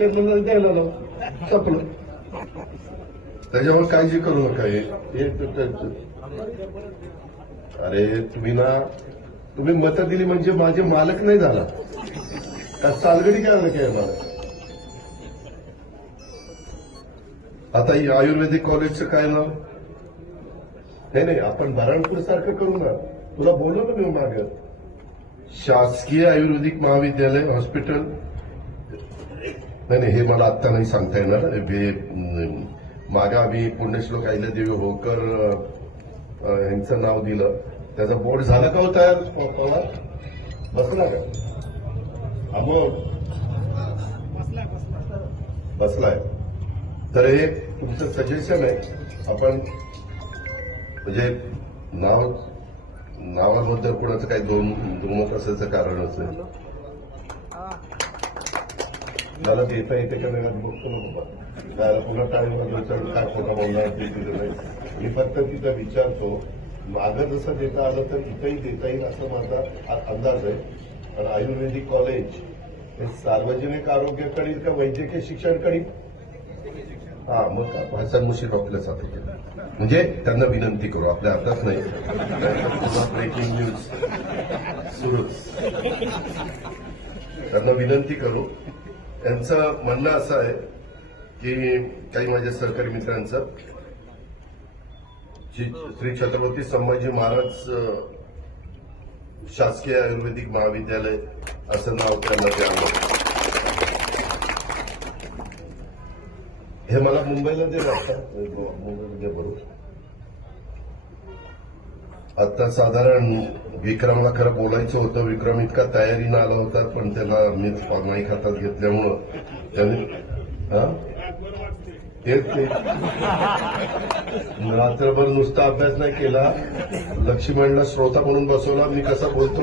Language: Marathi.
द्यायला संपलं. त्याच्यावर काळजी करू नका अरे तुम्ही ना तुम्ही मतं दिली म्हणजे माझे मालक नाही झाला. का सालगडी काय नका काय आता ही आयुर्वेदिक कॉलेजचं काय नाव? नाही नाही आपण भरणपूर सारखं करू ना. तुला बोललो ना मी माग. शासकीय आयुर्वेदिक महाविद्यालय हॉस्पिटल नाही नाही हे मला आत्ता नाही सांगता येणार. हे मागा आम्ही पुण्यश्लोक अहिल्यादेवी होकर यांचं नाव दिलं. त्याचा बोर्ड झाला का होता बसला का? मग बसलाय. तर हे तुमचं सजेशन आहे. आपण म्हणजे नाव नावाबद्दल कोणाचं काही दोन दुमत असायचं कारण असेल. मला देता येते का नाही बघतो ना बाबा त्याला पुन्हा टाळी काय खोटं बोलणार ते तिथं नाही. मी फक्त तिथं विचारतो मागं जसं देता आलं तर इथंही देता येईल असं माझा अंदाज आहे. पण आयुर्वेदिक कॉलेज हे सार्वजनिक आरोग्याकडे का वैद्यकीय शिक्षणकडे? हा मग भाषा मुशीर आपल्यासाठी केलं म्हणजे त्यांना विनंती करू आपल्या हातात नाही. ब्रेकिंग न्यूज सुरूच त्यांना विनंती करू त्यांचं म्हणणं असं आहे की काही माझ्या सहकारी मित्रांचं श्री छत्रपती संभाजी महाराज शासकीय आयुर्वेदिक महाविद्यालय असं नाव त्यांना द्यावं हे मला मुंबईला दे आता मुंबईमध्ये बरोबर. आता साधारण विक्रमला खरं बोलायचं होतं. विक्रम इतका तयारीनं आला होता पण त्याला मीच नाही खातात घेतल्यामुळं त्याने हा? तेच ते. रात्रभर नुसता अभ्यास नाही केला. लक्ष्मीला श्रोता म्हणून बसवला. मी कसा बोलतो?